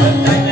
Thank you.